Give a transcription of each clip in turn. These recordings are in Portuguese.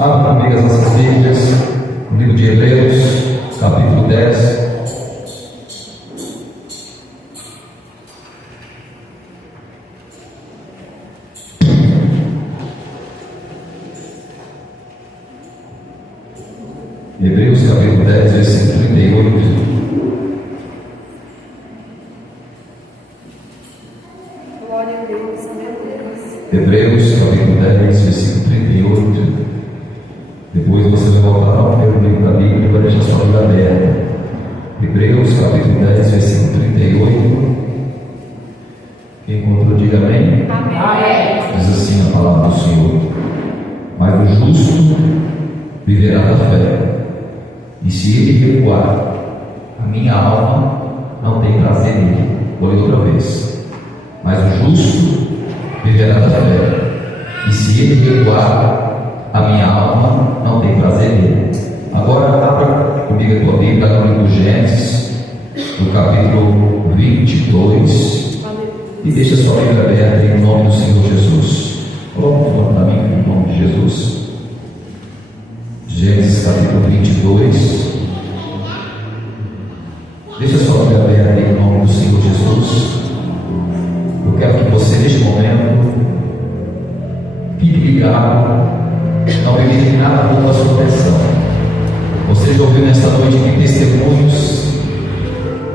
Abra comigo as nossas Bíblias, no livro de Hebreus, capítulo 10. Hebreus, capítulo 10, versículo 38. Glória a Deus, meu Deus. Hebreus, capítulo 10, versículo 38. Depois você vai voltar ao primeiro livro da Bíblia e vai deixar sua Bíblia aberta. Hebreus, capítulo 10, versículo 38. Quem encontrou, diga amém. Amém. Diz assim a palavra do Senhor: mas o justo viverá da fé, e se ele recuar, a minha alma não tem prazer nele. Vou ler outra vez. Mas o justo viverá da fé, e se ele recuar, a minha alma não tem prazer nele. Agora abra comigo a tua Bíblia no livro de Gênesis, no capítulo 22, e deixa a sua Bíblia aberta em nome do Senhor Jesus. Coloca o nome para mim, em nome de Jesus. Gênesis capítulo 22. Deixa a sua Bíblia aberta em nome do Senhor Jesus. Eu quero que você, neste momento, fique ligado, não permita que nada rouba a sua atenção. Você já ouviu nesta noite aqui testemunhos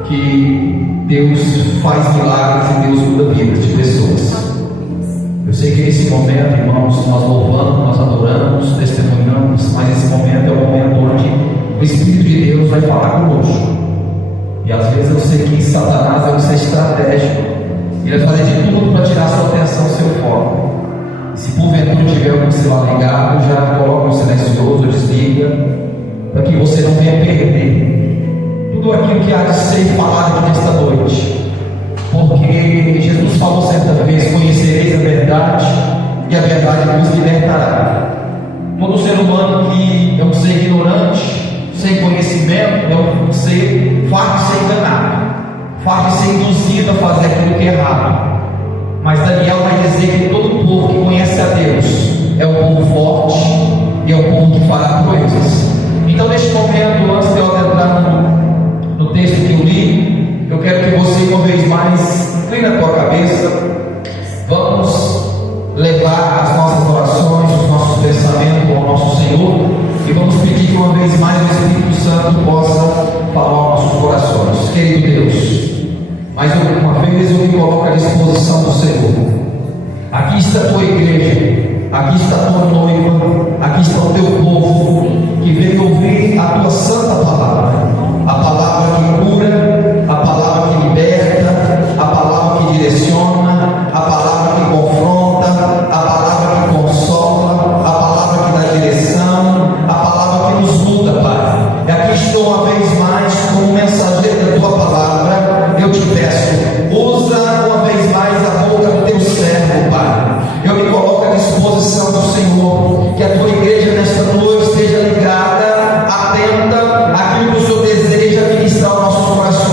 que Deus faz milagres e Deus muda vidas de pessoas. Eu sei que nesse momento, irmãos, nós louvamos, nós adoramos, testemunhamos, mas esse momento é o momento onde o Espírito de Deus vai falar conosco. E às vezes eu sei que Satanás vai ser estratégico, ele vai fazer de tudo para tirar a sua atenção, seu foco. E se porventura tiver algum celular ligado, já coloca no silencioso, desliga, para que você não venha perder tudo aquilo que há de ser falado aqui nesta noite. Porque Jesus falou certa vez: conhecereis a verdade, e a verdade vos libertará. Todo ser humano que é um ser ignorante, sem conhecimento, é um ser fácil de ser enganado, fácil de ser induzido a fazer aquilo que é errado. Mas Daniel vai dizer que todo povo que conhece a Deus é um povo forte e é um povo que fará proezas. Então, neste momento, antes de eu adentrar no texto que eu li, eu quero que você, uma vez mais, incline a tua cabeça. Vamos levar as nossas orações, os nossos pensamentos ao nosso Senhor, e vamos pedir que uma vez mais o Espírito Santo possa falar aos nossos corações. Querido Deus, mais uma vez eu me coloco à disposição do Senhor. Aqui está a tua igreja, aqui está a tua noiva, aqui está o teu povo que veio ouvir a tua santa palavra, a palavra que cura, a palavra que liberta, a palavra que direciona, a palavra que confronta, a palavra que consola, a palavra que dá direção, a palavra que nos muda, Pai. E aqui estou uma vez mais como mensageiro da tua palavra. Eu te peço, usa uma vez mais a boca do teu servo, Pai. Eu me coloco à disposição do Senhor, que a tua igreja nesta noite esteja ligada, atenta àquilo que o Senhor deseja ministrar aos nossos corações.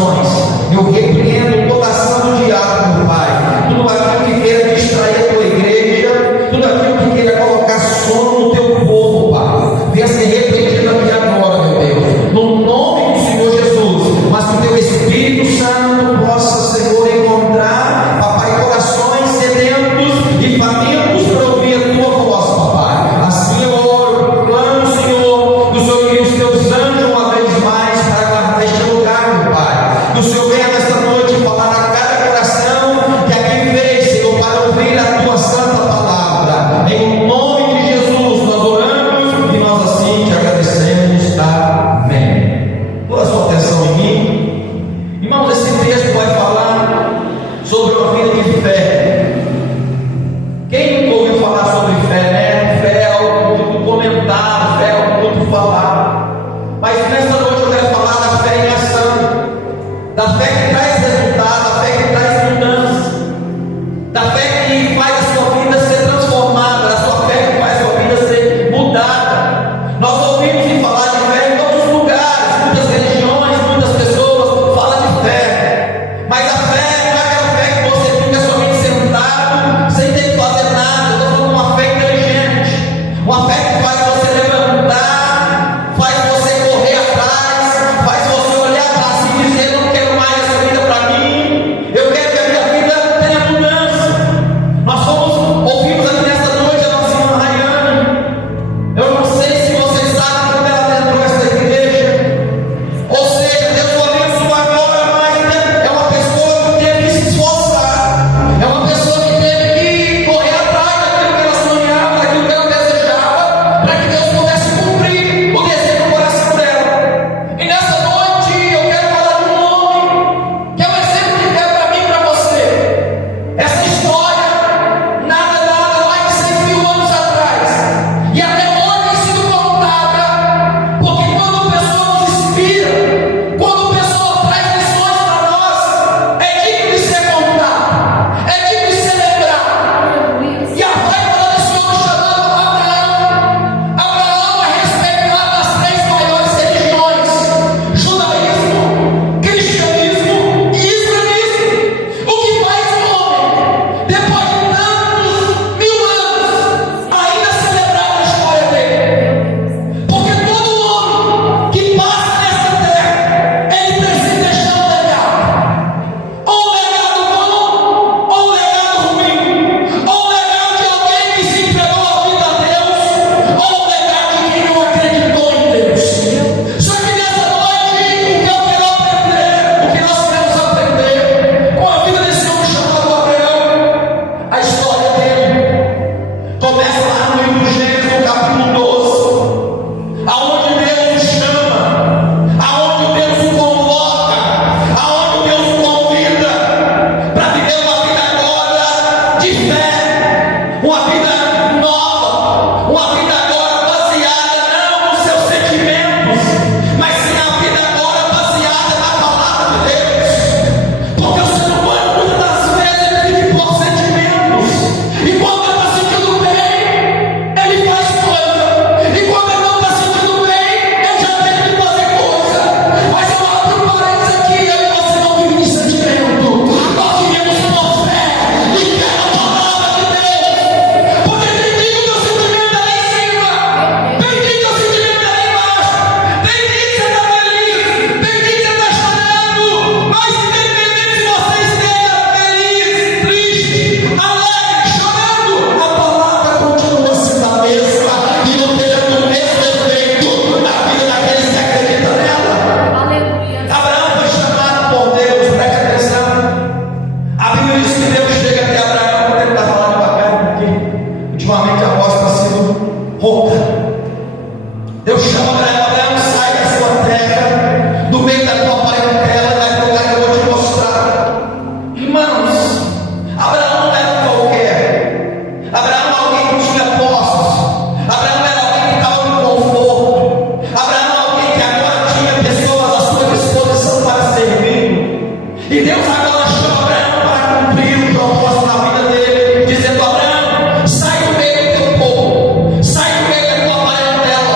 agora chama Abraão para cumprir o propósito na vida dele, dizendo: Abraão, sai do meio do teu povo, sai do meio da tua parentela,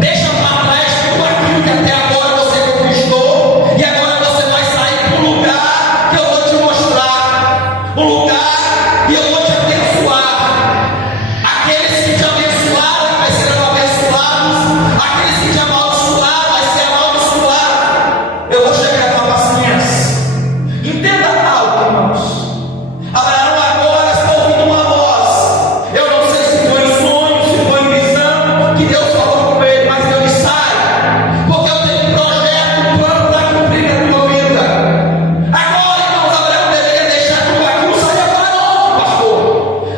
deixa para trás tudo aquilo que até agora você conquistou, e agora você vai sair para um lugar que eu vou te mostrar, um lugar que eu vou te abençoar. Aqueles que te abençoaram vai ser abençoados, aqueles que te amaldiçoaram vai ser amaldiçoado. Eu vou chegar com a paciência. Entenda algo, irmãos. Abraão agora está ouvindo uma voz. Eu não sei se foi em sonho, se foi em visão que Deus falou com ele, mas Deus sai, porque eu tenho um projeto, um plano para cumprir na tua vida. Agora, irmãos, Abraão deveria deixar tudo aquilo. Saia para onde, pastor?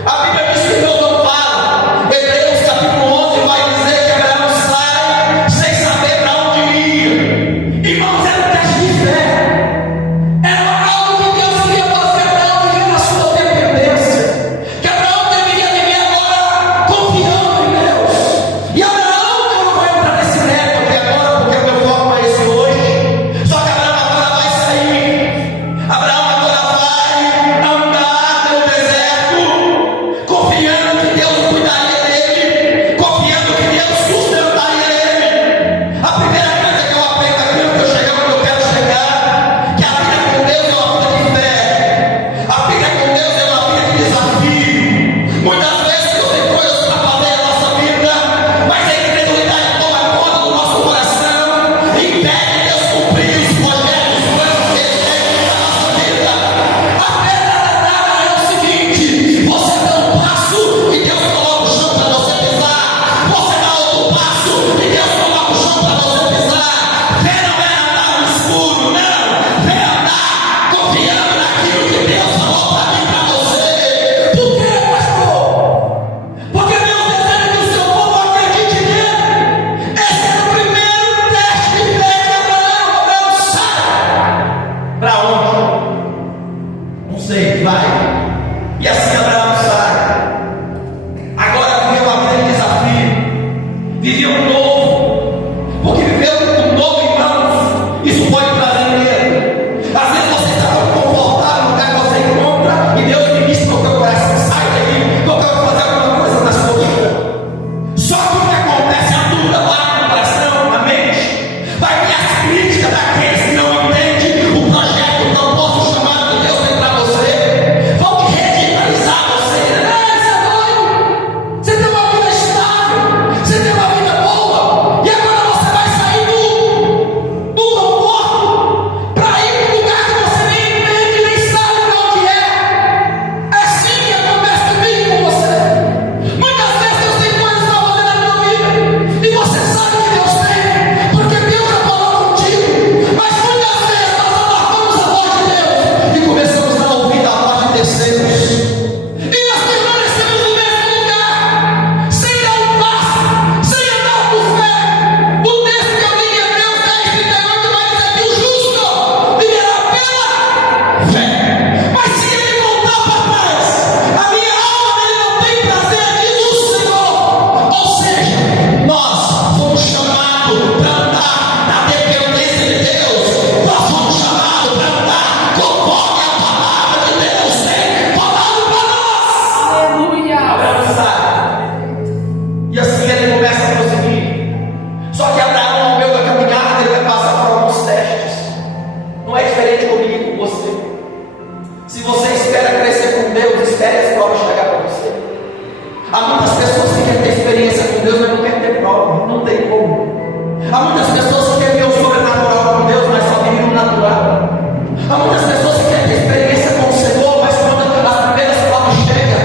A Bíblia diz que Deus não fala. Hebreus capítulo 11 vai dizer que Abraão sai sem saber para onde ia. Irmãos, era um teste de fé. Era algo que Deus queria fazer Abraão viver na sua dependência. Que Abraão deveria viver agora confiando em Deus. E Abraão, eu não vou entrar nesse mérito aqui agora, porque meu foco é esse hoje. Só que Abraão agora vai sair. Abraão agora vai andar pelo deserto, confiando que Deus cuidaria dele, confiando que Deus sustentaria ele. A primeira coisa que eu aprendo aqui, onde eu chegar onde eu quero chegar, que a vida com Deus é uma vida de fé. A vida com Deus é uma vida de desafio. Muitas vezes Deus tem coisas para fazer na nossa vida, mas a incredulidade toma conta do nosso coração e impede Deus cumprir os projetos, os planos que Ele tem para a nossa vida. A pedra danada é o seguinte: você dá um passo e Deus coloca o chão para você pisar. Você dá outro passo e Deus coloca o chão para você pisar. Fé não é andar no escuro, não. Fé é andar confiando naquilo que Deus falou para mim, para você. Por quê, pastor? Porque Deus deseja que o seu povo acredite nele. Esse era o primeiro teste de fé de Abraão. Abraão sai. Para onde? Não sei, vai. E assim Abraão sai. Agora viveu uma vida de desafio. Viveu um novo. Porque viveu um novo, irmãos, isso pode trazer medo. Às vezes você está tão confortável no lugar que você encontra e Deus ministra no teu coração: sai daí, que eu quero fazer alguma coisa na sua vida. Só que o que acontece, a dúvida bate no coração, na mente. Vai vir as críticas daqueles que não entendem o projeto, o propósito, o chamado que Deus tem para você. Vão te radicalizar você. Você é doido. Você tem uma vida estável, você tem uma vida boa, e agora você vai sair do conforto para ir para um lugar que você nem entende, nem sabe para onde é. É assim que acontece comigo e com você. Muitas vezes Deus tem coisas para fazer na tua vida, e você sabe que Deus tem, porque Deus já falou contigo. Mas muitas vezes nós abafamos a voz de Deus e começamos a ouvir a voz de terceiros. E nós permanecemos no mesmo lugar, sem dar um passo, sem andar por fé. O texto que eu li em Hebreus 10:38 vai dizer que o justo viverá pela fé. Mas se ele voltar para trás, a minha alma dele não tem prazer, diz o Senhor. Ou seja, nós fomos chamados para andar na dependência de Deus. Nós fomos chamados para andar conforme a palavra de Deus tem falado para nós. Aleluia. Abraão sai. E assim ele começa a prosseguir. Só que Abraão, ao meio da caminhada, ele vai passar por alguns testes. Não é diferente comigo e com você. Se você espera crescer com Deus, espere as provas chegar para você. Há muitas pessoas que querem ter experiência com Deus, mas não querem ter prova. Não tem como. Há muitas pessoas que querem ver o sobrenatural com Deus, mas só vivem no natural. Há muitas pessoas que querem ter experiência com o Senhor, mas quando as primeiras provas chegam,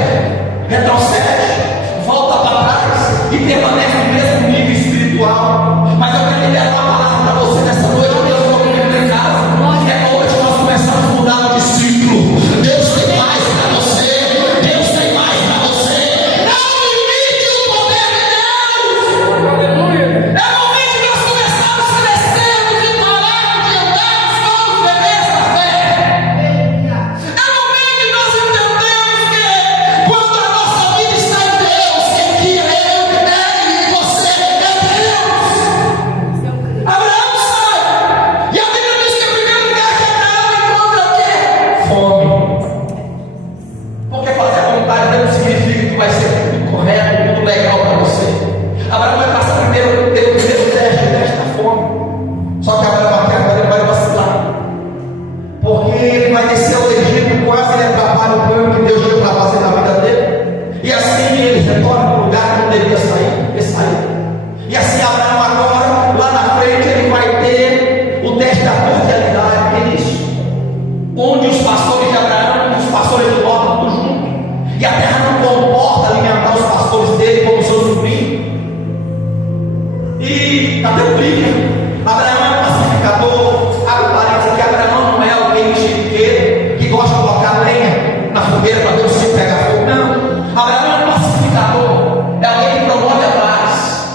retrocede, volta para trás e permanece no mesmo nível espiritual. Mas eu quero liberar uma palavra para você nessa noite. Deus não me lembra em casa. É hoje nós começamos a mudar o discípulo. Deus tem mais para você. Deus tem mais para você. Não limite o poder de Deus. É momento de nós começarmos fome. Porque fazer a vontade de Deus não significa que vai ser tudo correto, tudo legal para você. Abraão vai passar primeiro pelo primeiro teste, o teste da fome. Só que Abraão até agora ele vai vacilar. Porque ele vai descer ao Egito, quase ele atrapalha o plano que Deus tinha para fazer na vida dele. E assim ele retorna para o lugar que não devia sair. E assim Abraão agora, lá na frente, ele vai ter o teste da cordialidade, que é isso. Onde os pastores de Abraão e os pastores de Ló estão juntos. E a terra não comporta alimentar os pastores dele como seu sobrinho. E até o briga. Abraão é um pacificador. Abre parênteses que Abraão não é alguém chiqueiro que gosta de colocar lenha na fogueira para ver o circo pegar fogo. Não. Abraão é um pacificador. É alguém que promove a paz.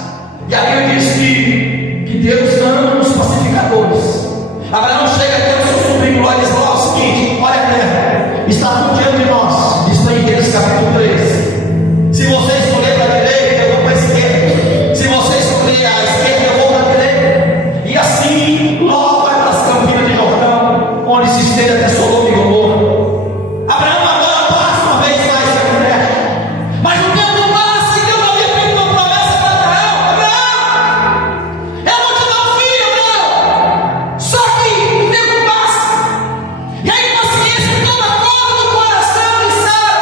E a Bíblia diz que Deus ama os pacificadores. Abraão chega até o seu sobrinho lá e diz: ó, o seguinte, olha a terra, está tudo diante de nós. Isso está em Gênesis capítulo 3. Se você escolher para a direita, eu vou para a esquerda. Se você escolher a esquerda, eu vou para a direita. E assim, Ló vai para as campinas de Jordão, onde se estende até Sodoma e Gomorra. Abraão agora passa uma vez mais pelo teste. Mas o tempo passa e Deus havia feito uma promessa para Abraão. Abraão, eu vou te dar um filho, Abraão. Só que o tempo passa. E a impaciência toma conta do coração de Sara.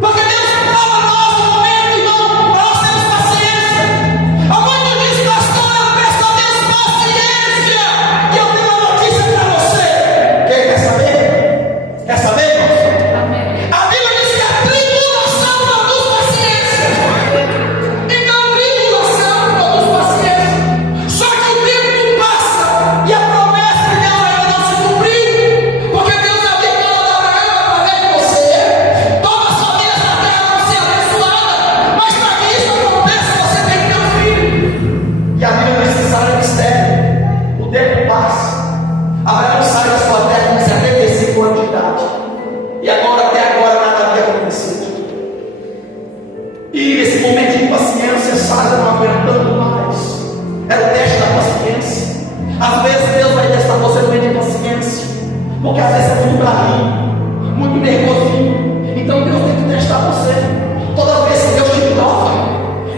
Porque Deus fala a nós no momento, irmão, para nós termos paciência. Alguns dizem, pastor, eu peço a Deus paciência. E eu tenho uma notícia para você. Quem quer saber? Quer saber, irmão? Amém. A Bíblia diz que a tribulação produz paciência. Então, tribulação produz paciência. Só que o tempo passa e a promessa de Deus ainda não se cumpriu. Porque Deus havia falado a Abraão através de você. Toda a família da terra vai ser abençoada. Mas para que isso aconteça, você tem que ter um filho. E a Bíblia diz que Sara é estéril. O tempo passa. Abraão sai da sua terra com 75 anos de idade. E agora, até agora, nada havia acontecido. E nesse momento de impaciência, Sara não aguentando mais. Era o teste da paciência. Às vezes Deus vai testar você no meio de paciência. Porque às vezes é muito bravinho, muito nervosinho. Então Deus tem que testar você. Toda vez que Deus te prova,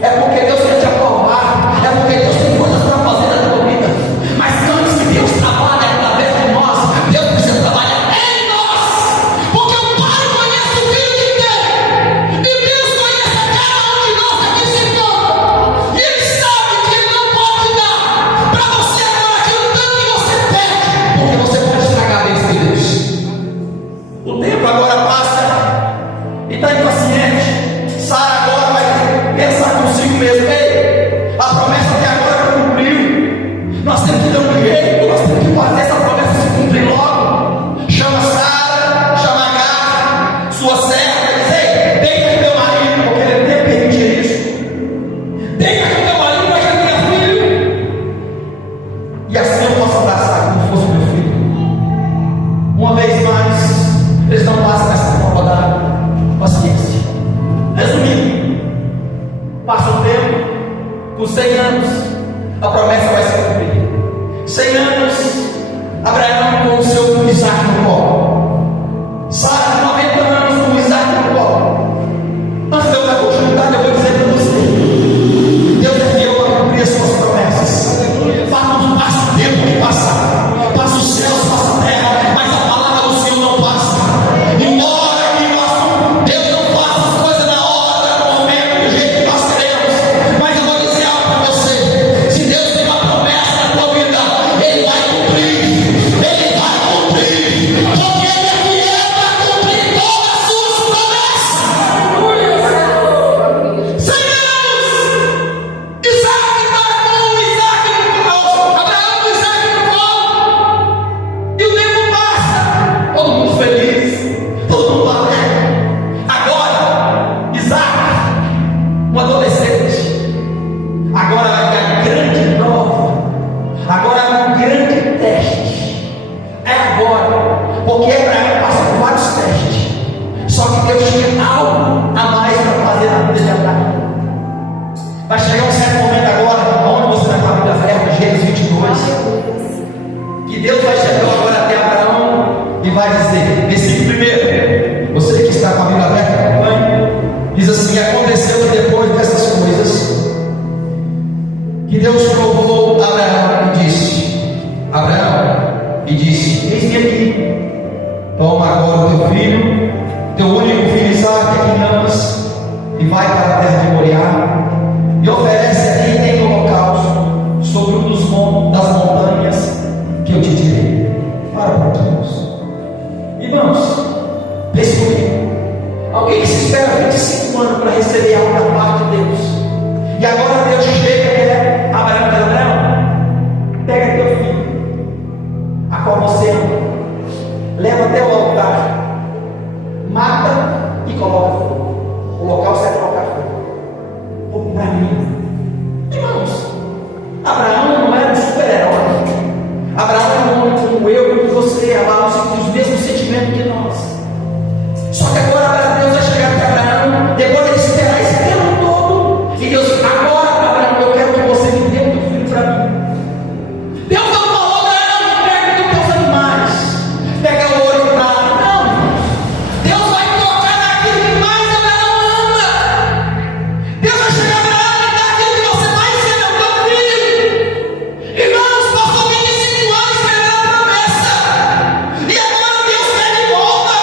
é porque Deus quer te aprovar. É porque Deus tem coisas para fazer na tua vida. Mas antes que Deus trabalhe através de nós, Deus precisa trabalhar em nós. Porque o Pai conhece o Filho de Deus. E Deus conhece a cada um de nós aqui se encontra. E Ele sabe que Ele não pode dar para você agora aquilo tanto que você perde. Porque você pode estragar a bênção de Deus. O tempo agora passa e está impaciente. Sara agora vai pensar consigo mesmo: ei, a promessa até agora não cumpriu. Nós temos que dar um jeito, nós temos que fazer essa promessa se cumprir logo. Chama Sara, chama Agar, sua serva, e diz: ei, deita com meu marido, porque ele nem permitir isso. Deita com meu marido para que ele tenha filho. E assim eu posso abraçar como fosse meu filho. Uma vez mais, eles não passam nessa prova da paciência. Resumindo, passa o tempo, com 100 anos, a promessa vai se cumprir. 100 anos, Abraão com o seu Isaac no colo. Sara com 90 anos com o Isaac no colo. Antes de eu dar continuidade, eu vou dizer para você: Deus é fiel para cumprir as suas promessas. Passa o tempo que passar, passa os céus, passa a terra, mas a palavra do Senhor não passa. Embora que Deus não faça as coisas na hora, no momento, do jeito que nós queremos. Mas eu vou dizer algo para você: se Deus tem uma promessa na tua vida, Ele vai cumprir. Ele vai cumprir. Porque Ele é fiel para cumprir todas as suas promessas. 100 anos, Isaac está com o Isaac no colo, Abraão com o Isaac no colo. E o tempo passa, todo mundo feliz, todo mundo alegre. Agora, Isaac, um adolescente, agora vai ter a grande prova, agora é um grande teste. É agora, porque Abraão passa por vários testes. Só que Deus tinha algo a mais para fazer na vida de Abraão. Vai chegar um certo momento agora, onde você vai para a Bíblia velha, Gênesis 22, que Deus vai chegar agora até Abraão e vai vai dizer, versículo 1, você que está com a Bíblia aberta, acompanhe, diz assim: aconteceu que depois dessas coisas, que Deus provou Abraão e disse: eis-me aqui, toma agora o teu filho, teu único filho Isaque, a quem amas, e vai para a terra de Moriá, e oferece aqui em holocausto sobre um das montanhas que eu te direi. Para um pouquinho, irmãos, pense comigo. Alguém que se espera 25 anos para receber algo da parte de Deus, e agora Deus chega até Abraão, pega teu filho, a qual você ama, leva até o altar, mata e coloca fogo. O local serve colocar fogo. Para mim, irmãos, Abraão não era um super-herói. Abraão é um homem como eu e como você, Abraão tem os mesmos sentimentos que nós. Só que agora Deus vai chegar até Abraão, depois de esperar esse tempo todo, e Deus, agora Abraão, eu quero que você me dê o teu filho para mim. Deus não falou: Abraão, pega os teus animais, pega o ouro e prata. Não, Deus vai tocar naquilo que mais Abraão ama. Deus vai chegar a Abraão e dar aquilo que você mais ama, o teu filho. Irmãos, passou 25 anos esperando a promessa, e agora Deus quer de volta.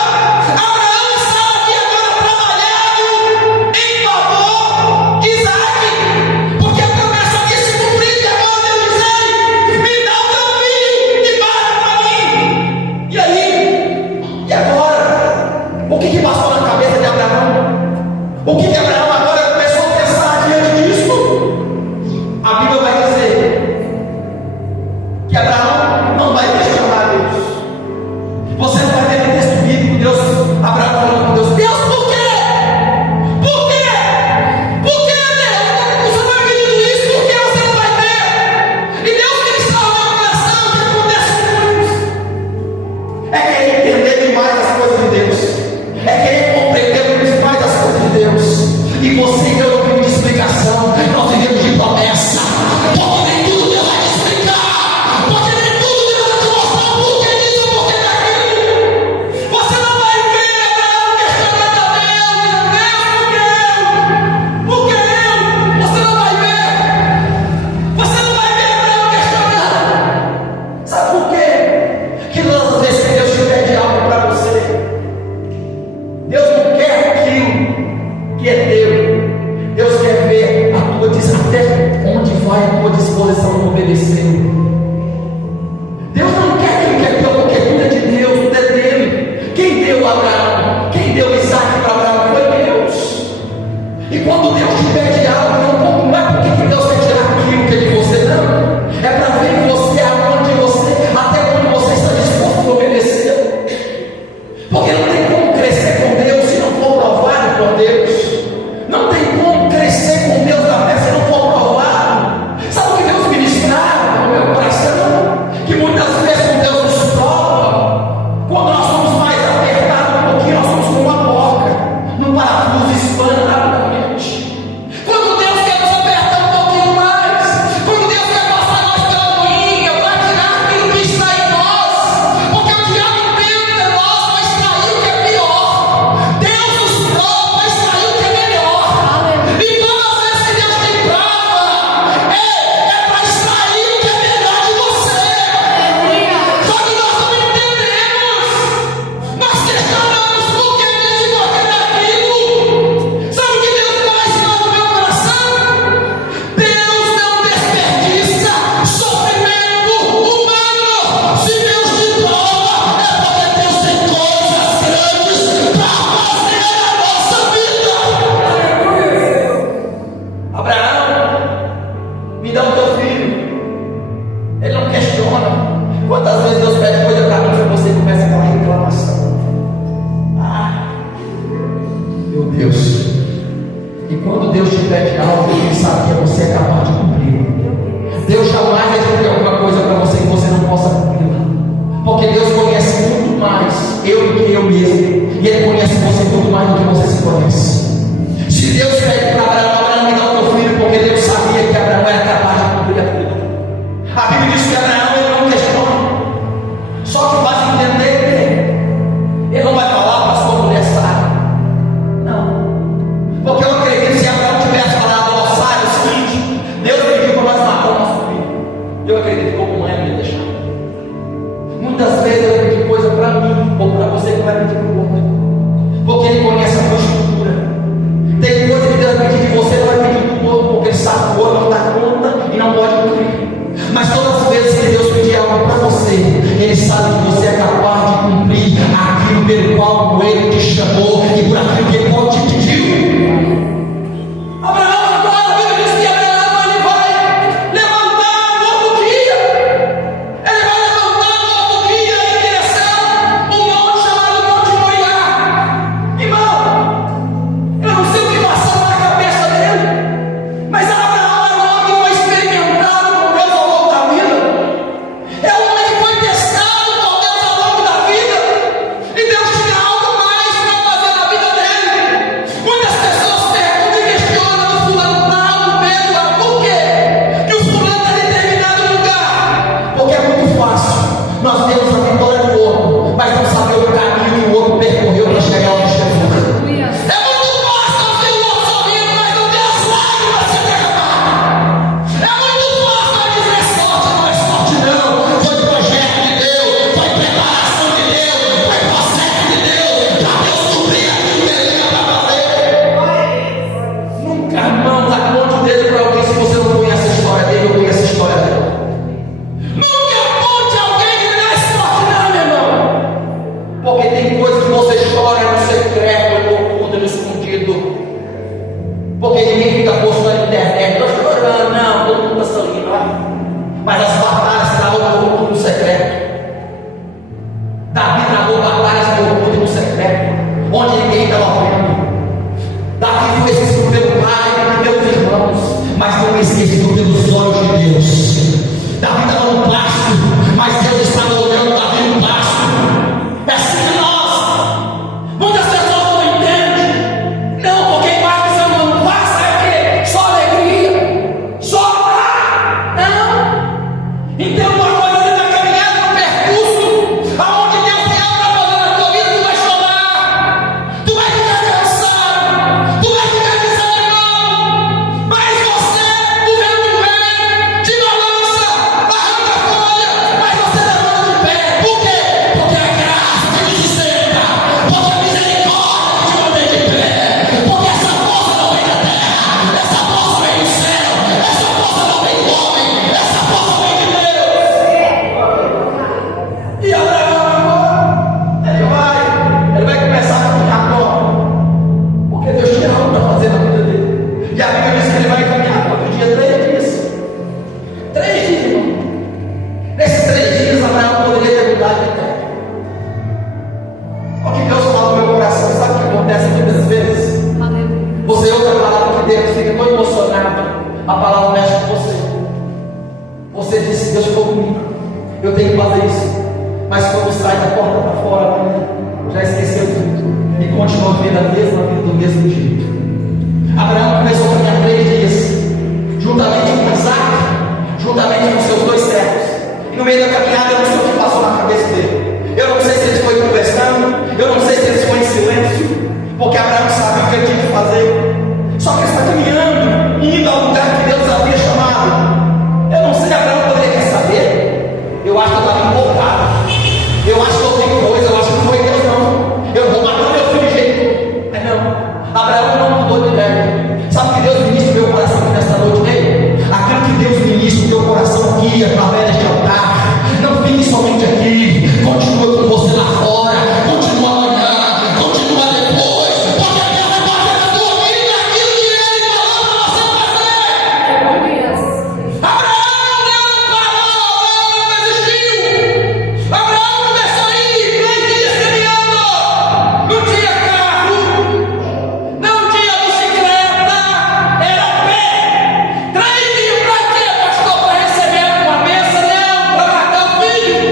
Abraão está aqui agora trabalhando em favor de Isaque, porque a promessa tinha se cumprido, e agora Deus diz: ei, me dá o teu filho e guarda para mim. E aí? E agora? O que passou na cabeça de Abraão? O que Abraão agora começou a pensar diante disso? A Bíblia vai dizer que Abraão não vai questionar Deus. Você não vai ver no texto bíblico Deus, Abraão falando com Deus: Deus, por quê? Por quê? Por que, Deus? O Senhor vai pedindo isso, por que você não vai ver? E Deus ministrar o meu coração, o que acontece com isso? É querer entender demais as coisas de Deus, é querer compreender demais as coisas de Deus. E você e eu não vivemos de explicação, nós vivemos de promessa. Porque nem tudo Deus vai te explicar, porque nem tudo Deus vai te mostrar por que disso, por que daquilo. Você não vai ver Abraão questionando a Deus, por que eu? Você não vai ver. Você não vai ver Abraão questionando. Sabe por quê? Que todas as vezes que Deus te pede algo para você, Deus não quer aquilo que é teu. Deus quer ver a tua até onde vai a tua disposição de obedecer. Deus não quer aquilo que é teu, porque tudo é de Deus, tudo é dele. Quem deu Abraão? Quem deu Isaque para Abraão? Foi Deus. E quando Deus te pede algo, não é porque Deus quer tirar aquilo que é de você, não. É para ver em você até onde você está disposto a obedecer. Porque não tem como crescer com Deus se não for provado por Deus. Não tem como crescer com Deus na fé se não for provado. Sabe o que Deus ministrava no meu coração? Que muitas vezes com Deus nos prova. Quando nós somos mais apertados um pouquinho, nós somos como uma porca num parafuso espana rapidamente. Quando Deus quer nos apertar um pouquinho mais, quando Deus quer passar nós pela moinha, vai tirar aquilo que está em nós, porque o diabo tenta nós para extrair o que é pior. Deus nos prova para extrair o que é melhor. E todas as vezes que Deus tem prova, é para extrair o que é melhor de você. Só que nós não entendemos. Nós questionamos por que disso e por que daquilo. Sabe o que Deus faz no meu coração? Deus não desperdiça sofrimento humano. Se Deus te prova, é porque Deus tem coisas grandes para fazer na nossa vida. Abraão, me dá o teu filho. Ele não questiona. Quantas vezes Deus pede coisa para mim e você começa aquela reclamação? Meu Deus. E quando Deus te pede algo, Ele sabe que você é capaz de cumprir. Deus jamais vai te pedir alguma coisa para você que você não possa cumprir. Porque Deus conhece muito mais eu do que eu mesmo. E Ele conhece você muito mais do que você se conhece. Se Deus pede para Abraão, me dá o teu filho, porque Deus sabia que Abraão era capaz de cumprir aquilo. A Bíblia diz que Abraão ele não questiona, só que faz entender como Ele te chamou e por aquilo que Ele pode te pediu. Abraão, agora a Bíblia diz que Abraão ele vai levantar um novo dia. Ele vai levantar um novo dia em direção a um monte chamado Monte Moriá. Irmão, eu não sei o que passou na cabeça dele, mas Abraão era um homem que foi experimentado com Deus ao longo da vida. É um homem que foi testado por Deus ao longo da vida. E Deus tinha algo mais para fazer na vida dele. Muitas pessoas perguntam e questionam o fulano tal, o Pedro lá. Por quê? Que o fulano está em determinado lugar. Porque é muito fácil. Nós temos a vitória do outro, mas não sabemos o caminho que o outro percorreu para chegar onde chegou. É muito fácil nós ter o outro sorrindo, mas não ter as lágrimas se derramar. É muito fácil nós dizer sorte, não é sorte não. Foi projeto de Deus, foi preparação de Deus, foi processo de Deus, para Deus cumprir aquilo que Ele tinha para fazer. Nunca, irmãos, aponte o dedo para alguém se você não conhece a história dele ou conhece a história dela. Nunca aponte alguém que não é sorte não, meu irmão. Porque tem coisas que você chora no secreto, no oculto, no escondido. Porque ninguém fica postando na internet, estou chorando, não, todo mundo está sorrindo, mas as batalhas travam no oculto, no secreto. Davi travou batalhas no oculto e no secreto, onde ninguém estava vendo. Davi foi esquecido pelo pai e pelos irmãos, mas não esquecido pelos olhos de Deus. Davi estava no pasto, mas Deus estava olhando Davi no pasto. É assim que muitas pessoas não entendem. Não, porque embaixo não passa é o quê? Só alegria, só não. Então uma coisa você vai caminhar no percurso aonde Deus tem algo para fazer na tua vida, tu vai chorar, tu vai ficar cansado, tu vai ficar desanimado, mas você, o vento vem, te balança, arranca a folha, mas você levanta de pé. Por quê? Porque a graça te sustenta, porque a misericórdia te mantém de pé, porque essa força não vem da terra, essa força vem do céu, essa força não vem do homem, essa força vem de Deus. E Abraão agora, ele vai começar a caminhar como? Porque Deus tinha algo para fazer na vida dele. E a Bíblia diz que ele vai caminhar todo dia 3 dias. 3 dias, irmão. Nesses 3 dias, Abraão poderia ter mudado de terra. O que Deus fala no meu coração, sabe o que acontece muitas vezes? Você ouve a palavra de Deus, fica tão emocionado, a palavra mexe com você. Você diz: se Deus for comigo, eu tenho que fazer isso. Mas quando sai da porta para fora, já esqueceu tudo e continua vivendo a mesma vida do mesmo jeito. Abraão começou a caminhar 3 dias, juntamente com Isaac, juntamente com seus 2 servos. E no meio da caminhada, eu não sei o que passou na cabeça dele. Eu não sei se eles foram conversando, eu não sei se eles foram em silêncio, porque Abraão sabia o que ele tinha que fazer. Só que ele está caminhando, indo ao lugar que Deus havia chamado. Eu não sei, Abraão poderia saber. Eu acho que eu estava empolgado. Eu acho que outra coisa, eu acho que não foi Deus não. Eu vou matar meu filho de jeito. Mas não, Abraão não mudou de ideia. Sabe o que Deus ministra no meu coração nesta noite dele? Aquilo que Deus ministra no teu coração aqui, através deste altar, não fique somente aqui, continua com você lá fora, continua amanhã, continua depois, porque Deus vai fazer na tua vida aquilo que Ele falou para você fazer. Abraão não parou, Abraão não desistiu. Abraão começou a ir 3 dias caminhando. Não tinha carro, não tinha bicicleta, era a pé. 3 dias para quê, pastor? Para receber uma bênção? Não, para matar o filho.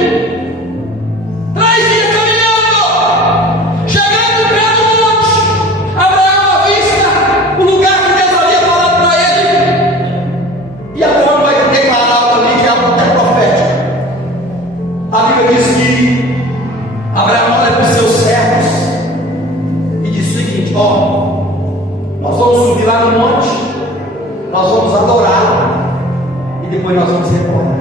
3 dias caminhando, chegando perto do monte, Abraão avista o lugar que Deus havia falado para ele. E Abraão vai declarar algo ali que é algo até profético. A Bíblia diz que Abraão olha para os seus servos e diz o seguinte: ó, nós vamos subir lá no monte, nós vamos adorar e depois nós vamos embora.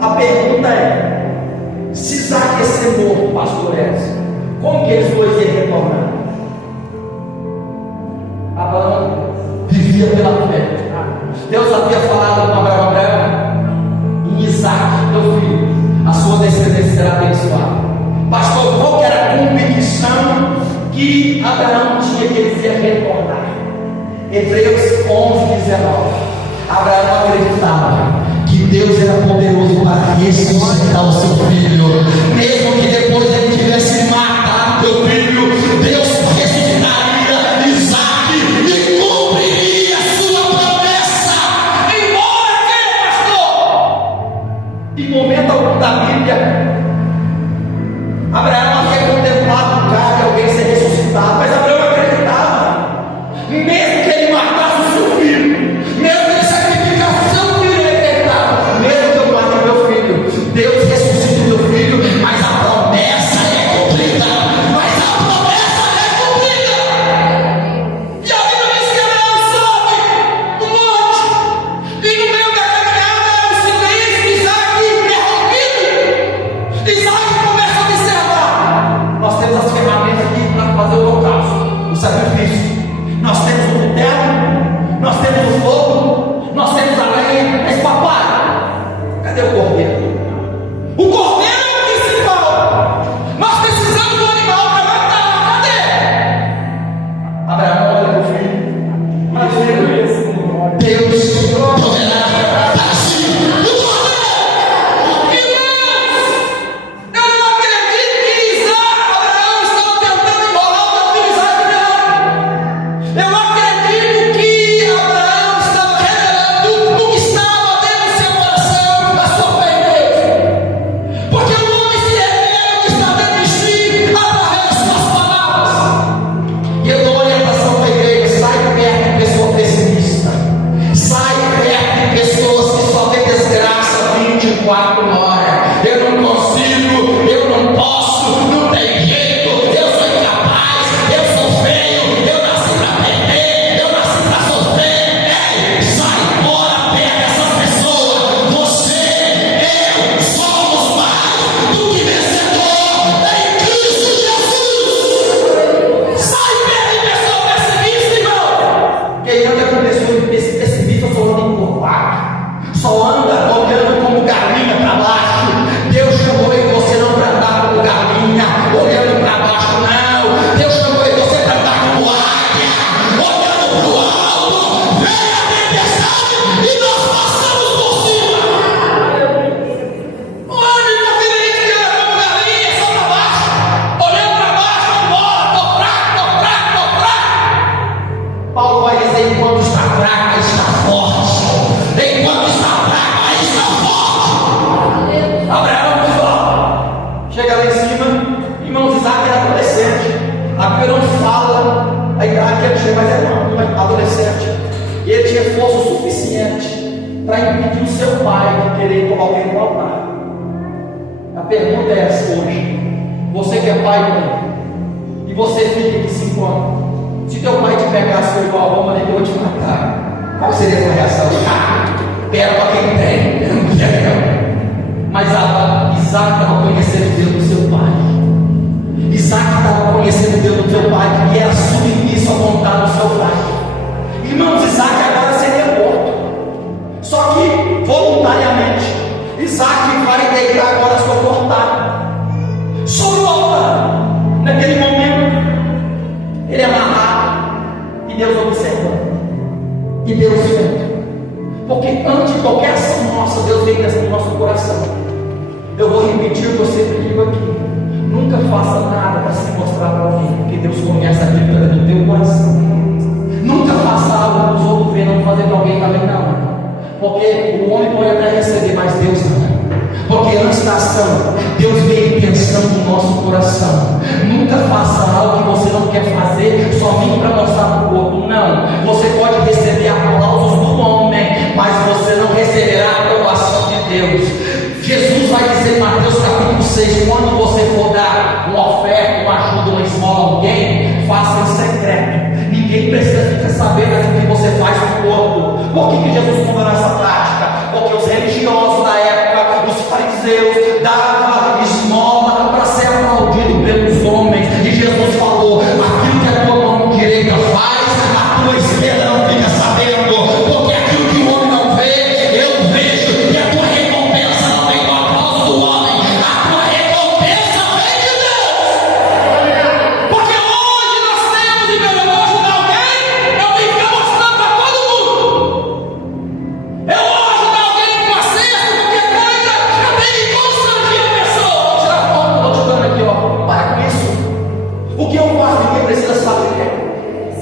A pergunta é: se Isaac ia ser morto, pastor Edson, como que eles 2 iam retornar? Abraão vivia pela fé. Deus havia falado com Abraão: em Isaac, teu filho, a sua descendência será abençoada. Pastor, qual que era a culpa que Abraão tinha, que ele ia retornar. Hebreus 11:19. Abraão acreditava que Deus era poderoso para ressuscitar o seu filho, mesmo que depois ele tivesse matado o seu filho, Deus ressuscitaria Isaac e cumpriria a sua promessa. Embora que, pastor, em momento algum da Bíblia, Abraão havia contemplado o caso de alguém ser ressuscitado, mas Abraão acreditava, mesmo que ele matasse o seu filho, mesmo que ele sacrificasse o seu filho, ele acreditava, mesmo que eu mate meu filho, Deus ressuscita o meu filho, mas a promessa é cumprida, mas a promessa é cumprida. E a Bíblia diz que Abraão sobe um monte, e no meio da caminhada o silêncio, Isaac é rompido. Isaac começa a observar. Nós temos as ferramentas aqui para fazer o holocausto, o sacrifício. Nós temos o cutelo, nós temos o fogo, nós temos a lenha, mas papai, cadê o cordeiro? O cordeiro é o principal. Nós precisamos do animal para matar. Cadê? Abraão olha para o filho. Mas Deus proverá para si o cordeiro. Irmãos, eu não acredito que Abraão estava tentando enrolar o meu filho Isaac, não. Eu acredito que Abraão estava revelando o que estava dentro do seu coração, a sua fé em Deus. Porque o homem se revela o que está dentro de si através das suas palavras. E eu dou orientação para a igreja: sai perto de pessoa pessimista, sai perto de pessoas que só vê desgraça 24 horas. Eu não consigo, eu não posso, não tem jeito, eu sou incapaz, eu sou feio, eu nasci para perder, eu nasci para sofrer. Ei, sai fora perto dessas pessoas. Você, eu, somos mais do que vencedor em Cristo Jesus. Sai perto de pessoa pessimista, irmão. Quem anda com pessoa pessimista só anda encurvado, só anda olhando como galinha para baixo. Deus chamou você não para andar como galinha, olhando para baixo, não. Deus chamou você para andar como águia, olhando para o alto. Vem a tempestade e nós passamos por cima. Olha, meu filho, que anda como galinha, só para baixo, olhando para baixo, embora, estou fraco, estou fraco. Paulo vai dizer: enquanto está fraco, está forte. Enquanto está fraco, está forte. Abraão, pessoal, chega lá em cima. Irmãos, Isaac era adolescente. A Bíblia não fala a idade que ele tinha, mas era adolescente. E ele tinha força suficiente para impedir o seu pai de querer colocar ele no altar. A pergunta é essa hoje: você que é pai, mãe, e você filho de 5 anos, se teu pai te pegasse seu igual, vamos ali, eu vou te matar, qual seria a sua reação? Quero para quem tem, eu não quero. Mas Isaac estava conhecendo Deus do seu pai. Isaac estava conhecendo Deus do seu pai, e era submisso à vontade do seu pai. Irmãos, Isaac agora seria morto, só que voluntariamente. Isaac vai deitar agora a sua cortada sobre o altar. Naquele momento, ele é amarrado, e Deus observando, e Deus vendo. Porque antes de qualquer ação nossa, Deus vem no nosso coração. Eu vou repetir o que eu sempre digo aqui: nunca faça nada para se mostrar para alguém, porque Deus conhece a dívida do teu coração. Nunca faça algo para os outros verem, não fazer para alguém também, não. Porque o homem pode até receber, mas Deus não. Porque antes da ação, Deus vem pensando no nosso coração. Nunca faça algo que você não quer fazer somente para mostrar para o outro. Não. Você pode receber aplausos do homem, mas você não receberá a aprovação de Deus. Jesus vai dizer em Mateus capítulo 6: quando você for dar uma oferta, uma ajuda, uma esmola a alguém, faça em secreto. Ninguém precisa ficar sabendo aquilo que você faz no corpo. Por que Jesus condenou essa prática? Porque os religiosos da época, os fariseus, davam esmola para ser aplaudido pelos homens. E Jesus falou: aquilo que a tua mão direita faz, a tua esquerda não fica sabendo. Porque aquilo que o homem não vê, eu vejo. E a tua recompensa não vem do aplauso do homem, a tua recompensa vem de Deus. Porque hoje nós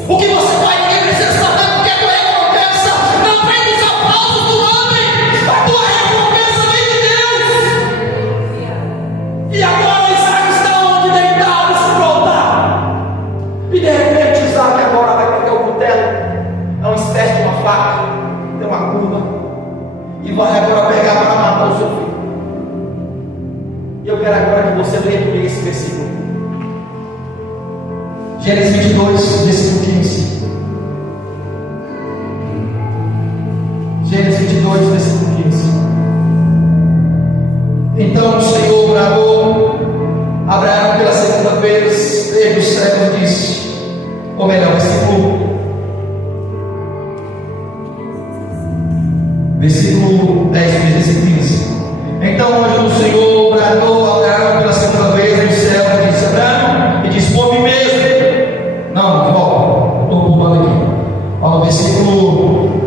O que você vai, ninguém precisa saber, porque a tua recompensa não vem dos aplausos do homem, a tua recompensa vem de Deus. E agora Isaac está onde? Deitado sobre o altar. E de repente Isaac agora vai pegar o cutelo, é uma espécie de uma faca, tem uma curva, e vai agora pegar para matar o seu filho. E eu quero agora que você leia comigo esse versículo. Gênesis 22, versículo 15. Gênesis 22, versículo 15. Então o Senhor bradou a Abraão pela segunda vez, desde o céu, e disse, ou melhor, versículo 10, versículo 15. Então o anjo do Senhor bradou a Abraão pela segunda vez no céu e disse, Abraão, e disse, por mim mesmo. Não, volta, estou pulando aqui. Olha o versículo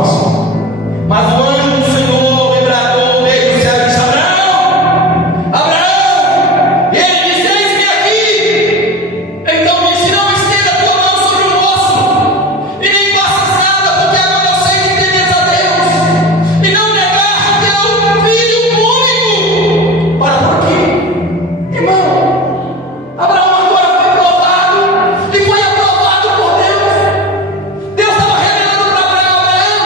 11. Mas o anjo do Senhor me bradou desde o céu e disse, Abraão, Abraão, e ele disse, eis-me aqui. Então disse, não estenda a tua mão sobre o moço, e nem faças nada, porque agora eu sei que temes a Deus, e não negaste teu filho único. Para por aqui, irmão. Abraão agora foi provado, e foi aprovado por Deus. Deus estava revelando para Abraão,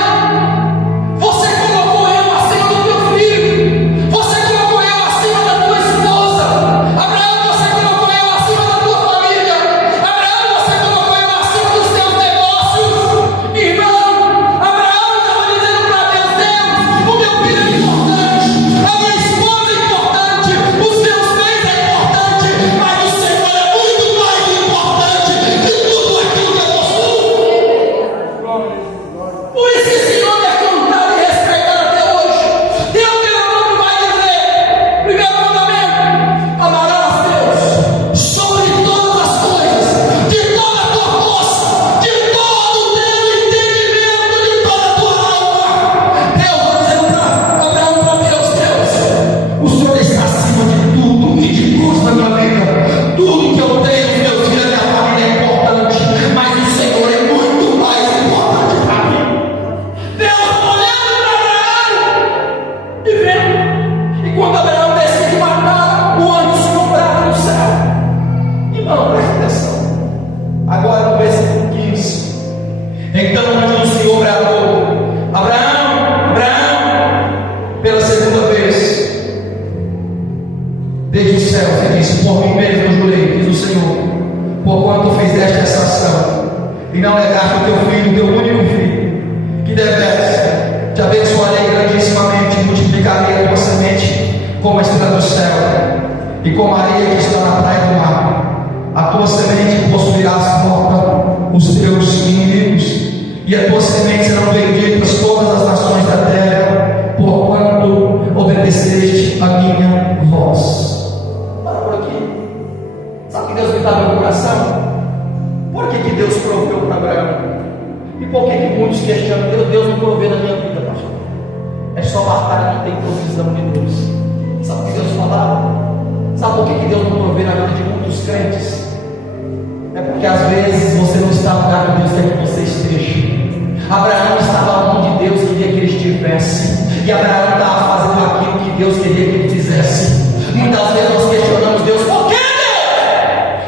você colocou eu acima do teu filho, você colocou eu acima da tua esposa, Abraão, você colocou eu acima da tua família, Abraão, você colocou eu acima dos teus negócios. Irmão, Abraão estava dizendo para Deus, o meu filho é importante, a minha esposa é importante, os meus bens é importante, mas o Senhor é muito mais importante que tudo aquilo que eu possuo. Por isso que esse nome é cantado e respeitado até hoje. Deuteronômio vai dizer, primeiro mandamento, amarás Deus sobre todas as coisas, de toda a tua força, de todo o teu entendimento, de toda a tua alma. Deus vai dizendo para Abraão, para Deus, o Senhor está acima de tudo e de tudo na minha vida. Tudo que eu tenho, meus filhos, minha família é importante, mas o Senhor é muito mais importante para mim. Deus olhando para Abraão e vendo. E quando Abraão decide matar, o anjo se brada no céu. Irmão, presta atenção. Agora no versículo 15. Então o anjo do Senhor bradou, Abraão, Abraão, pela segunda vez. Desde o céu, ele disse, por mim mesmo eu jurei, diz o Senhor, porquanto fizeste essa ação, e não negaste o teu filho, o teu único filho, que deveras, te abençoarei grandissimamente, e multiplicarei a tua semente como a estrela do céu, e como a areia que está na praia do mar. A tua semente possuirás morta os teus inimigos, e a tua semente serão benditas todas as nações da terra, porquanto obedeceste a minha voz. Para por aqui. Sabe o que Deus me dá no meu coração? Por que Deus proveu para Abraão? E por que muitos questionam, Deus não provê na minha vida, pastor? É só batalha, não tem provisão de Deus. Sabe o que Deus falava? Sabe por que Deus não provê na vida de muitos crentes? É porque às vezes você não está no lugar que Deus quer que você esteja. Abraão estava onde Deus queria que ele estivesse, e Abraão estava fazendo aquilo que Deus queria que ele fizesse. Muitas vezes nós questionamos Deus, por que Deus?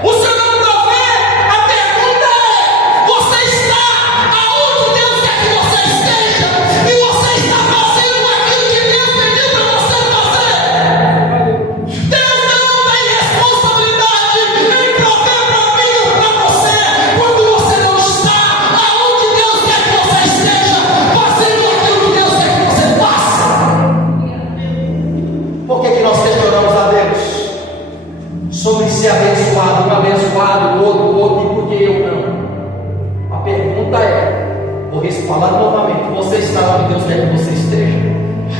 O Senhor não provê? A pergunta é, você está aonde Deus quer que você esteja, e você está fazendo aquilo que Deus pediu para você fazer? Deus não tem responsabilidade em prover para mim ou para você, quando você não está aonde Deus quer que você esteja, fazendo aquilo que Deus quer que você faça. Por que nós questionamos a Deus sobre ser abençoado, um abençoado, o outro, e por que eu não? A pergunta é, vou falar novamente, você está onde Deus quer que você esteja?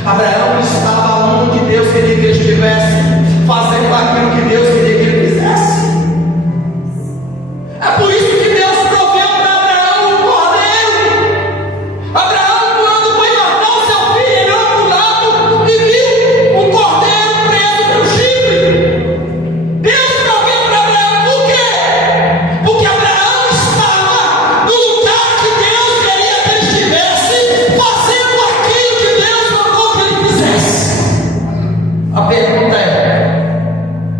Abraão estava onde Deus queria que ele estivesse, fazendo aquilo que Deus queria que ele fizesse. É por isso que Deus proveu para Abraão um cordeiro. Abraão, quando foi matar o seu filho, ele olhou para o lado e viu um cordeiro preso pelo chifre. Deus A pergunta é: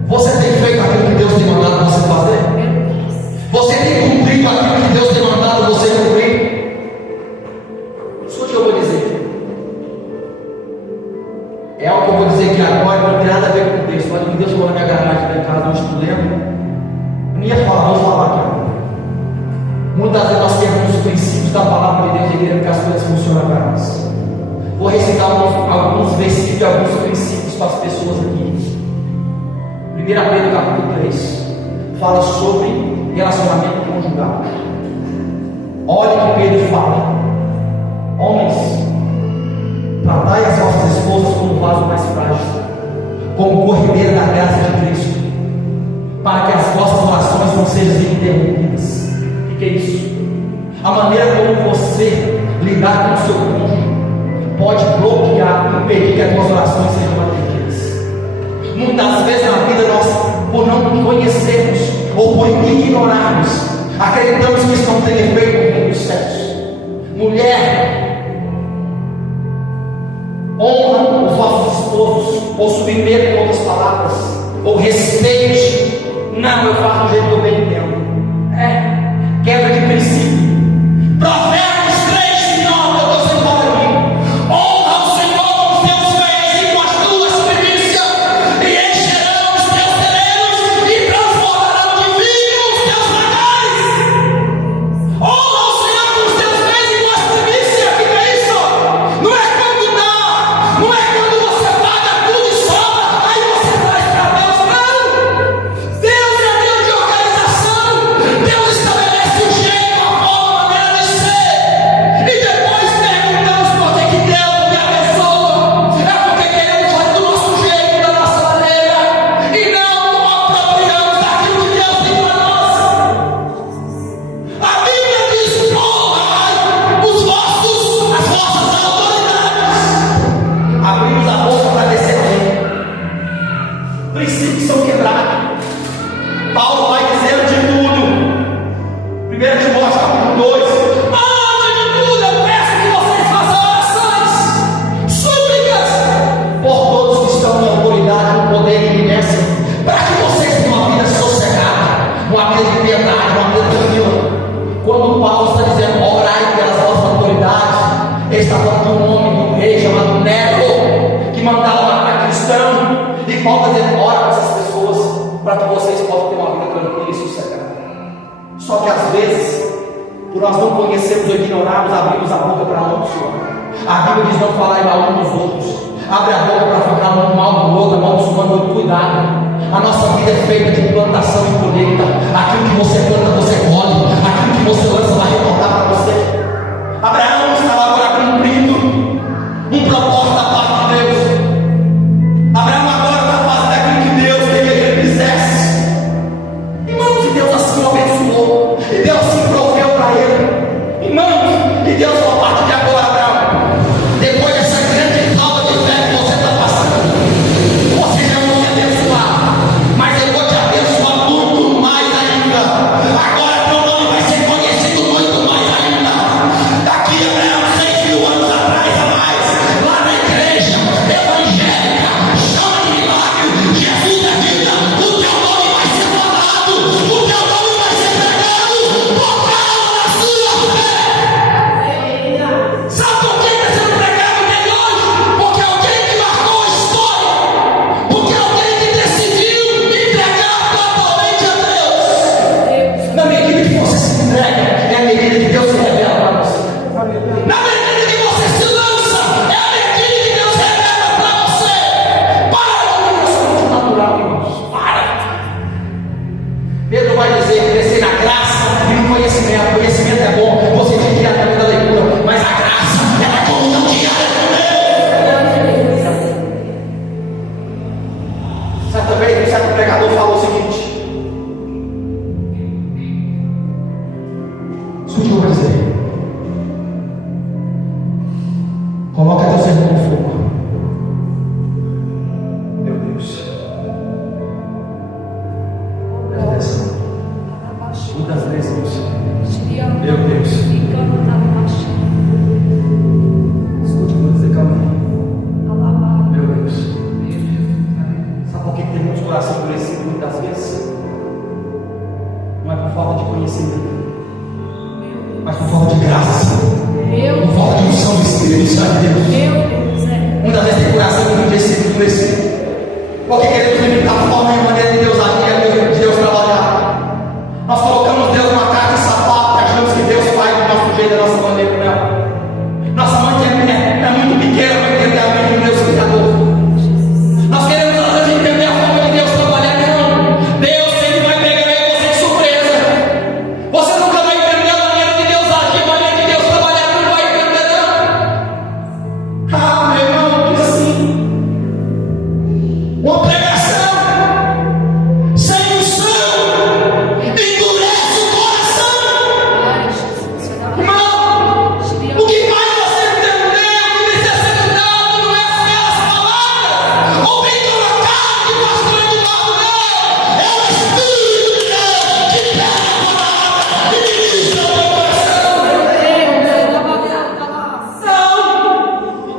você tem feito aquilo que Deus tem mandado você fazer? Você tem cumprido aquilo que Deus tem mandado você cumprir? Escute o que eu vou dizer. É algo que eu vou dizer que agora não tem nada a ver com o texto, mas o que Deus falou na minha garagem lá em casa, eu estou lendo. Eu não ia falar, vou falar aqui. Muitas vezes nós temos os princípios da palavra de Deus e queremos que as coisas funcionem para nós. Vou recitar alguns versículos e alguns princípios para as pessoas aqui. 1 Pedro capítulo 3 fala sobre relacionamento conjugal. Olha o que Pedro fala: homens, tratai as vossas esposas como vaso mais frágil, como corredeira da graça de Cristo, para que as vossas orações não sejam interrompidas. O que é isso? A maneira como você lidar com o seu cônjuge pode bloquear, impedir que as suas orações sejam atendidas. Muitas vezes na vida nós, por não conhecermos ou por ignorarmos, acreditamos que isso não tem efeito nos céus. Mulher, honra os vossos esposos, ou submeta, em outras palavras, ou respeite. Não, eu faço do jeito que eu bem entendo. Quebra de princípio. Provérbios 3:9, eu estou sem falar aqui. Honra o Senhor com os teus bens e com as tuas primícias, e encherão os teus celeiros e transformarão de vinho os teus lagares. Honra o Senhor com os teus bens e com as primícias. O que é isso? Não é quando dá, não é quando você paga tudo e sobra, aí você traz para Deus, não. Deus é Deus de organização. Deus estabelece o jeito, a forma, a maneira de ser. E depois perguntamos por que Deus me abençoa. É porque queremos fazer do nosso jeito, da nossa maneira, e não apropriamos daquilo que Deus tem para nós. A Bíblia diz: honrai as vossas autoridades. Abrimos a boca para descer a lei. Princípios são quebrados. Paulo vai dizendo de tudo. 1 Timóteo capítulo 2: antes de tudo eu peço que vocês façam orações, súplicas por todos que estão em autoridade, no poder e eminência, para que vocês tenham uma vida sossegada, uma vida de piedade, uma vida tranquila. Quando Paulo está dizendo orai pelas vossas autoridades, ele está falando de um homem, de um rei chamado Nero, que mandava matar cristão. E Paulo está dizendo: ora para essas pessoas, para que vocês possam ter uma vida tranquila e sossegada. Só que às vezes, por nós não conhecermos ou ignorarmos, abrimos a boca para amaldiçoar. A Bíblia diz: não falar mal uns dos outros. Abre a boca para falar mal do outro, amaldiçoando. Cuidado. A nossa vida é feita de plantação e colheita. Aquilo que você planta, você colhe. Aquilo que você lança vai retornar para você. Abraão estava agora cumprindo um propósito da parte de Deus. Abraão agora está fazendo aquilo que Deus queria que ele fizesse. Irmãos, e Deus assim o abençoou, e Deus assim proveu para ele. Irmãos, e Deus falou: a partir de agora, Abraão, depois dessa grande falta de fé que você está passando, você já não me abençoar, mas eu vou te abençoar muito mais ainda. Agora teu nome vai ser conhecido muito mais ainda. Daqui a 6.000 anos atrás a mais, lá na igreja evangélica, chama de milagre, Jesus é vida, o teu nome vai ser falado, o teu nome vai ser pregado por causa da sua fé. Sabe por que está sendo pregado bem hoje? Porque alguém que marcou a história, porque alguém que decidiu entregar totalmente a Deus. Na medida que você se entrega, é a medida que Deus se revela para você. Na medida que você se lança, é a medida que Deus revela para você. Para com isso, é natural, irmãos. Para. Pedro vai dizer: crescer na graça e no conhecimento. Conhecimento é bom, você tem que ir através da leitura, mas a graça é a comunhão diária com Deus. Certa vez, um certo pregador falou o seguinte: escute o que eu vou dizer. Coloca teu sermão no fogo. Meu Deus. Presta atenção. Muitas vezes, meu Deus. Escute o que eu vou dizer, calma aí. Meu Deus. conhecimento, mas por falta de graça, por falta de unção do Espírito Santo de Deus. Muitas vezes tem coração endurecido, porque queremos limitar a forma e a maneira de Deus agir, de Deus trabalhar. Nós colocamos Deus numa caixa de sapato, achamos que Deus faz do nosso jeito, da nossa maneira. Não. Nossa mente é muito pequena para entender a mente do Deus Criador. Nós queremos às vezes entender a forma de Deus trabalhar. Não, Deus sempre vai pegar você de surpresa. Você nunca vai entender a maneira de Deus agir, a maneira de Deus trabalhar, não vai entender não. Ah, meu irmão, diz assim: uma pregação sem unção endurece o coração. Irmão, o que faz você entender o que necessita dado não é as palavras ou bem colocado que o pastor Eduardo não, é o Espírito de Deus que pega a palavra e ministra o teu coração. São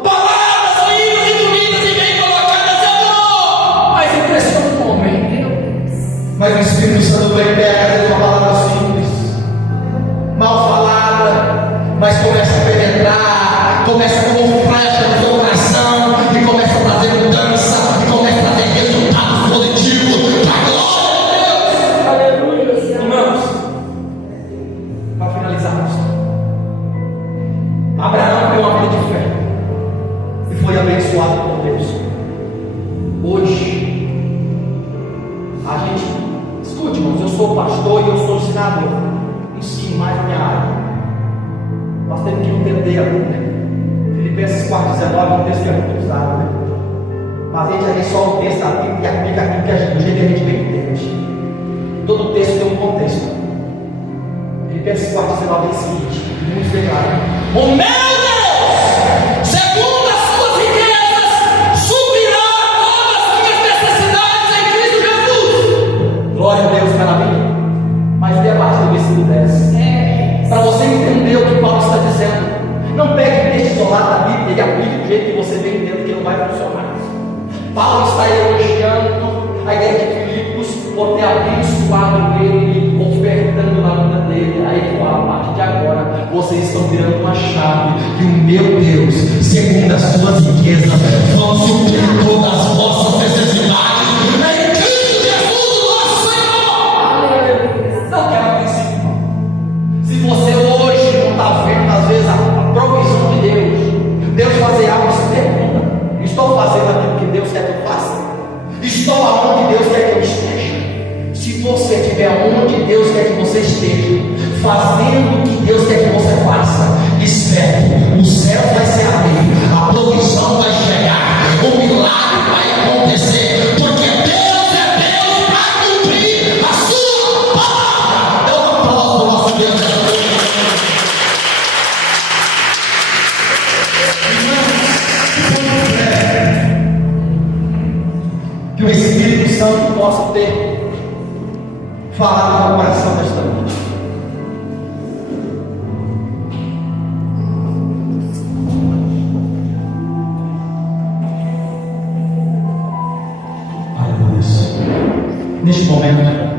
palavras lindas e bonitas e bem colocadas, é bom, mas impressiona o homem. Mas o Espírito Santo vem e pega às vezes uma palavra simples, mal falada, mas começa a penetrar, começa como flecha no seu coração, e começa a trazer mudança, e começa a trazer resultados positivos para a glória de Deus. Aleluia. Irmãos, para finalizarmos, Abraão teve uma vida de fé e foi abençoado por Deus. Hoje, a gente, escute, irmãos, eu sou pastor e eu sou ensinador, ensino mais na minha área. Nós temos que entender a Bíblia. Filipenses 4,19 é um texto que é muito usado, né? Mas a gente lê só o texto da Bíblia e aplica aquilo que a gente, do jeito que a gente bem entende. Todo texto tem um contexto. Filipenses 4,19 é o seguinte, muito declarado: o meu Deus, segundo as suas riquezas, suprirá todas as minhas necessidades em Cristo Jesus. Glória a Deus, maravilha. Mas debaixo do versículo 10, para você entender o que Paulo está dizendo, não pegue texto isolado da Bíblia e aplique do jeito que você bem entende, que não vai funcionar. Paulo está elogiando a ideia de Filipos por ter abençoado ele, ofertando na vida dele. Aí ele fala: a partir de agora vocês estão virando uma chave, e o meu Deus, segundo as suas riquezas, vão suprir todas as vossas necessidades em Cristo Jesus, nosso Senhor. Não quero princípio, irmão. Se você hoje não está vendo às vezes a provisão de Deus fazer algo, se pergunta: estou fazendo aquilo que Deus quer que eu faça? Estou aonde Deus quer que eu esteja? Se você estiver onde Deus quer que você esteja, fazendo o que Deus quer que você faça, espere, o céu vai se abrir, a provisão vai chegar, o milagre vai acontecer, porque Deus é Deus para cumprir a sua palavra. Dá um aplauso para o nosso Deus. Que o Espírito Santo possa ter falado no meu coração nesta noite. Aleluia. Neste momento,